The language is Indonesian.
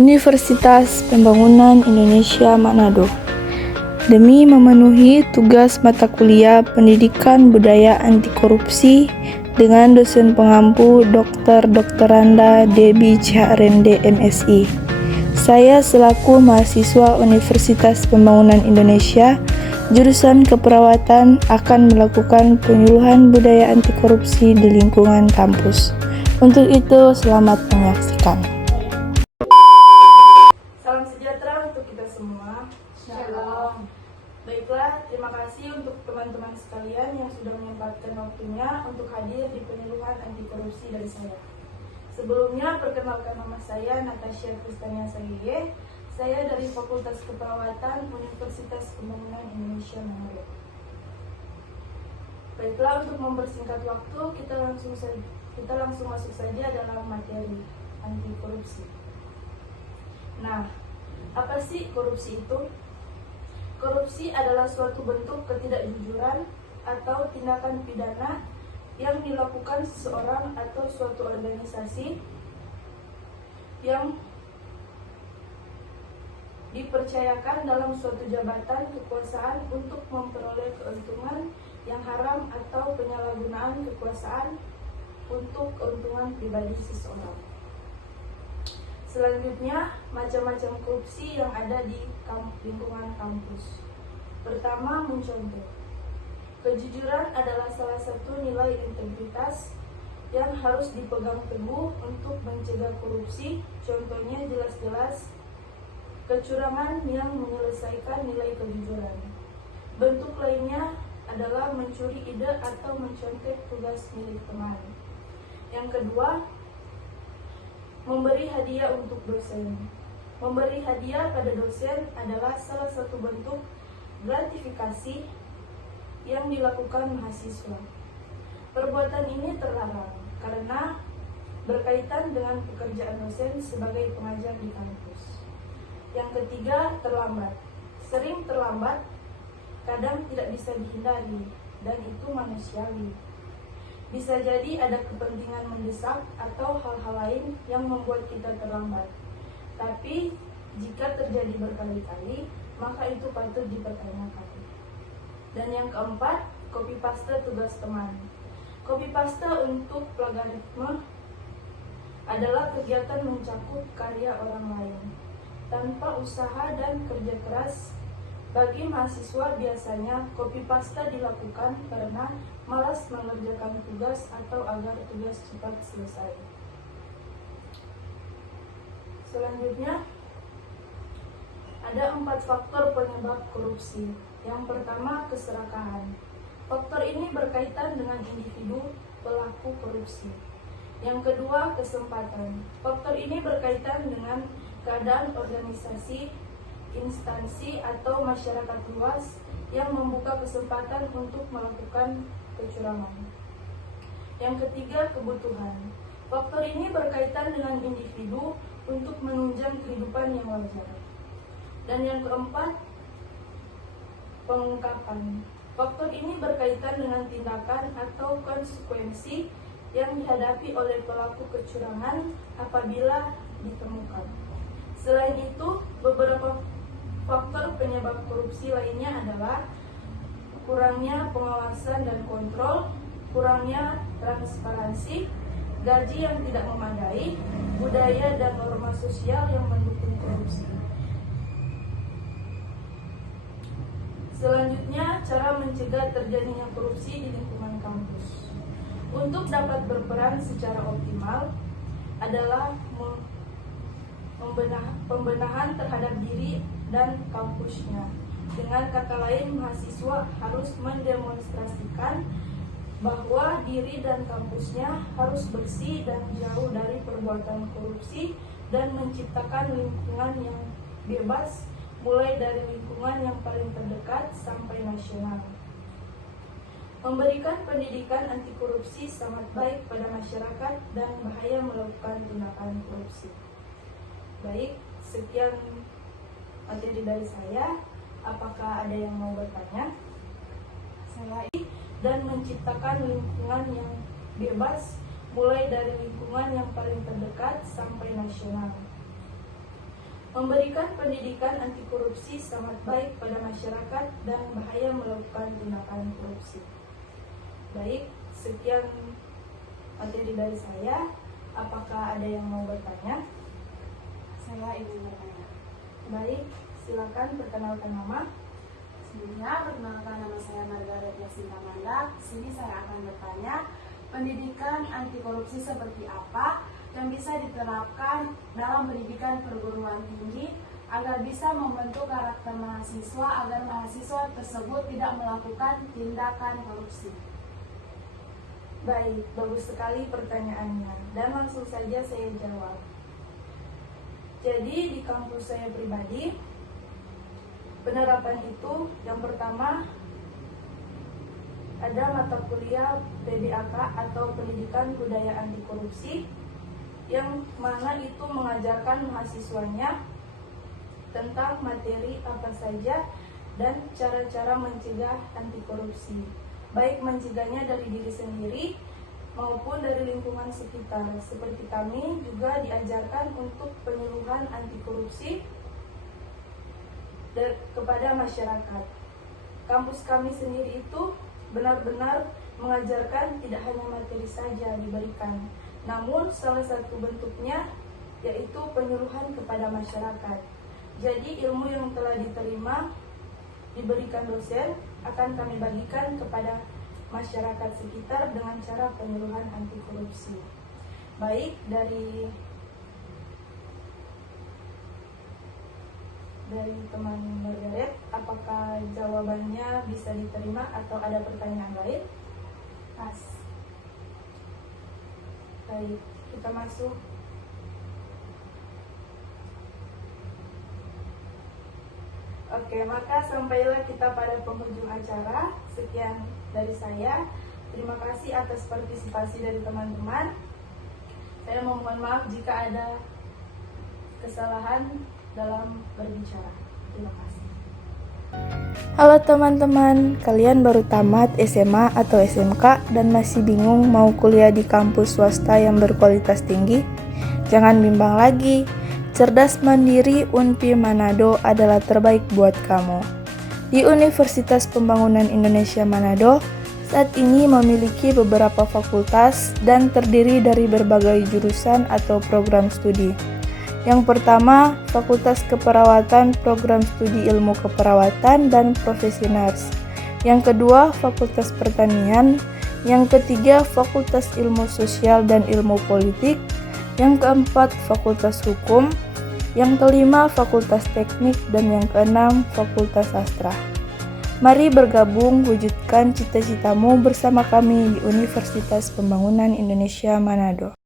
Universitas Pembangunan Indonesia Manado. Demi memenuhi tugas mata kuliah Pendidikan Budaya Anti Korupsi dengan dosen pengampu Dr. Randa Debbie Ciharende MSI. Saya selaku mahasiswa Universitas Pembangunan Indonesia, jurusan keperawatan akan melakukan penyuluhan budaya anti korupsi di lingkungan kampus. Untuk itu, selamat menyaksikan. Salam sejahtera untuk kita semua. Shalom. Baiklah, terima kasih untuk teman-teman sekalian yang sudah menyempatkan waktunya untuk hadir di penyuluhan anti korupsi dari saya. Sebelumnya, perkenalkan nama saya Natasha Kristania Sagege. Saya dari Fakultas Keperawatan Universitas Pembangunan Indonesia Manado. Baiklah, untuk mempersingkat waktu, kita langsung masuk saja dalam materi anti korupsi. Nah, apa sih korupsi itu? Korupsi adalah suatu bentuk ketidakjujuran atau tindakan pidana yang dilakukan seseorang atau suatu organisasi yang dipercayakan dalam suatu jabatan kekuasaan untuk memperoleh keuntungan yang haram atau penyalahgunaan kekuasaan untuk keuntungan pribadi seseorang. Selanjutnya, macam-macam korupsi yang ada di lingkungan kampus. Pertama, mencontoh. Kejujuran adalah salah satu nilai integritas yang harus dipegang teguh untuk mencegah korupsi. Contohnya jelas-jelas kecurangan yang menyelesaikan nilai kejujuran. Bentuk lainnya adalah mencuri ide atau mencontek tugas milik teman. Yang kedua, memberi hadiah untuk dosen. Memberi hadiah pada dosen adalah salah satu bentuk gratifikasi yang dilakukan mahasiswa. Perbuatan ini terlarang karena berkaitan dengan pekerjaan dosen sebagai pengajar di kampus. Yang ketiga, terlambat. Sering terlambat, kadang tidak bisa dihindari, dan itu manusiawi. Bisa jadi ada kepentingan mendesak atau hal-hal lain yang membuat kita terlambat. Tapi, jika terjadi berkali-kali, maka itu patut dipertanyakan. Dan yang keempat, copy paste tugas teman. Copy paste untuk plagiarisme adalah kegiatan mencakup karya orang lain tanpa usaha dan kerja keras. Bagi mahasiswa biasanya copy paste dilakukan karena malas mengerjakan tugas atau agar tugas cepat selesai. Selanjutnya, ada 4 faktor penyebab korupsi. Yang pertama, keserakahan. Faktor ini berkaitan dengan individu pelaku korupsi. Yang kedua, kesempatan. Faktor ini berkaitan dengan keadaan organisasi, instansi, atau masyarakat luas yang membuka kesempatan untuk melakukan kecurangan. Yang ketiga, kebutuhan. Faktor ini berkaitan dengan individu untuk menunjang kehidupan yang wajar. Dan yang keempat, pengungkapan. Faktor ini berkaitan dengan tindakan atau konsekuensi yang dihadapi oleh pelaku kecurangan apabila ditemukan. Selain itu, beberapa faktor penyebab korupsi lainnya adalah kurangnya pengawasan dan kontrol, kurangnya transparansi, gaji yang tidak memadai, budaya dan norma sosial yang mendukung korupsi. Selanjutnya, cara mencegah terjadinya korupsi di lingkungan kampus. Untuk dapat berperan secara optimal adalah pembenahan terhadap diri dan kampusnya. Dengan kata lain, mahasiswa harus mendemonstrasikan bahwa diri dan kampusnya harus bersih dan jauh dari perbuatan korupsi dan menciptakan lingkungan yang bebas, mulai dari lingkungan yang paling terdekat sampai nasional. Memberikan pendidikan anti korupsi sangat baik pada masyarakat dan bahaya melakukan tindakan korupsi. Baik, sekian materi dari saya. Apakah ada yang mau bertanya? Dan menciptakan lingkungan yang bebas, mulai dari lingkungan yang paling terdekat sampai nasional. memberikan pendidikan anti korupsi sangat baik pada masyarakat dan bahaya melakukan tindakan korupsi. Baik, sekian materi dari saya. Apakah ada yang mau bertanya? Saya ingin bertanya. Baik, silakan perkenalkan nama. Sebelumnya, perkenalkan nama saya Margaret Yasinta Manda. Sini saya akan bertanya, pendidikan anti korupsi seperti apa yang bisa diterapkan dalam pendidikan perguruan tinggi agar bisa membentuk karakter mahasiswa agar mahasiswa tersebut tidak melakukan tindakan korupsi. Baik, bagus sekali pertanyaannya dan langsung saja saya jawab. Jadi di kampus saya pribadi, penerapan itu yang pertama ada mata kuliah PBAK atau Pendidikan Budaya Anti Korupsi, yang mana itu mengajarkan mahasiswanya tentang materi apa saja dan cara-cara mencegah anti korupsi, baik mencegahnya dari diri sendiri maupun dari lingkungan sekitar. Seperti kami juga diajarkan untuk penyuluhan anti korupsi kepada masyarakat. Kampus kami sendiri itu benar-benar mengajarkan tidak hanya materi saja diberikan, namun salah satu bentuknya yaitu penyuluhan kepada masyarakat. Jadi ilmu yang telah diterima diberikan dosen akan kami bagikan kepada masyarakat sekitar dengan cara penyuluhan anti korupsi. Baik, dari teman Margaret, apakah jawabannya bisa diterima atau ada pertanyaan lain? Pas. Baik, kita masuk. Oke, maka sampailah kita pada penghujung acara. Sekian dari saya. Terima kasih atas partisipasi dari teman-teman. Saya mohon maaf jika ada kesalahan dalam berbicara. Terima kasih. Halo teman-teman, kalian baru tamat SMA atau SMK dan masih bingung mau kuliah di kampus swasta yang berkualitas tinggi? Jangan bimbang lagi, Cerdas Mandiri Unpi Manado adalah terbaik buat kamu. Di Universitas Pembangunan Indonesia Manado, saat ini memiliki beberapa fakultas dan terdiri dari berbagai jurusan atau program studi. Yang pertama, Fakultas Keperawatan Program Studi Ilmu Keperawatan dan Profesi Nurse. Yang kedua, Fakultas Pertanian. Yang ketiga, Fakultas Ilmu Sosial dan Ilmu Politik. Yang keempat, Fakultas Hukum. Yang kelima, Fakultas Teknik. Dan yang keenam, Fakultas Sastra. Mari bergabung wujudkan cita-citamu bersama kami di Universitas Pembangunan Indonesia Manado.